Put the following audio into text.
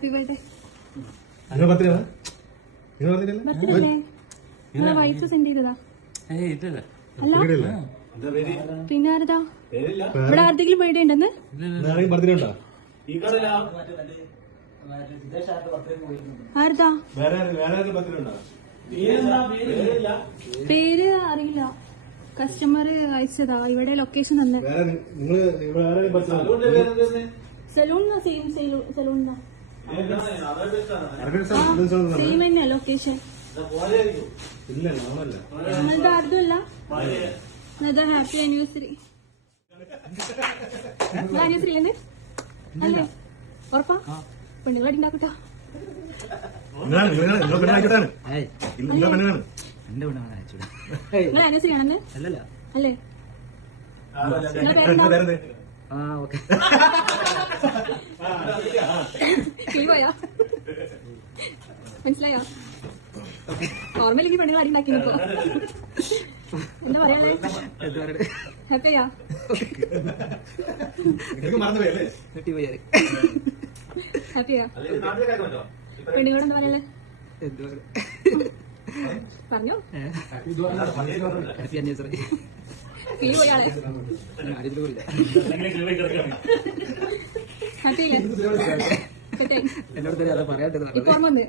Happy birthday. Birthday wife send ചെയ്തതാ. അല്ല പിന്നെ ആരതാ? ഇവിടെ ആർക്കെങ്കിലും ബർത്ത്ഡേ ഉണ്ടെന്ന്? ആരതാ? പേര് അറിയില്ല. കസ്റ്റമർ അയച്ചതാ. ഇവിടെ ലൊക്കേഷൻ തന്നെ. സലൂൺ സെയിം സലൂണിനാ സെയിം തന്നെയാ ലൊക്കേഷൻ. നിങ്ങളുടെ ആർക്കും അല്ല ഹാപ്പി ആനിവേഴ്സറി. ആനിവേഴ്സറി അല്ലേ അല്ലേ? ഉറപ്പാ? പെണ്ണുങ്ങളടി ഉണ്ടാക്കട്ടോ. നിങ്ങൾ ആനിവേഴ്സറി ആണെന്ന് അല്ലേ? പോയാ മനസ്സിലായോ? ഓർമ്മയില്ലെങ്കിൽ പെണ്ണുങ്ങൾ അടി ഉണ്ടാക്കി നിൽക്കോ. എന്താ പറയാ? ഹാപ്പിയാ? ഹാപ്പിയാ? പെണ്ണുങ്ങളോട് എന്താ പറയല്ലേ? പറഞ്ഞോ. കിളി പോയാളെ ഹാപ്പിയില്ലേ? എന്നോട് പറയാ. ഇപ്പൊ ഓർമ്മ വന്ന്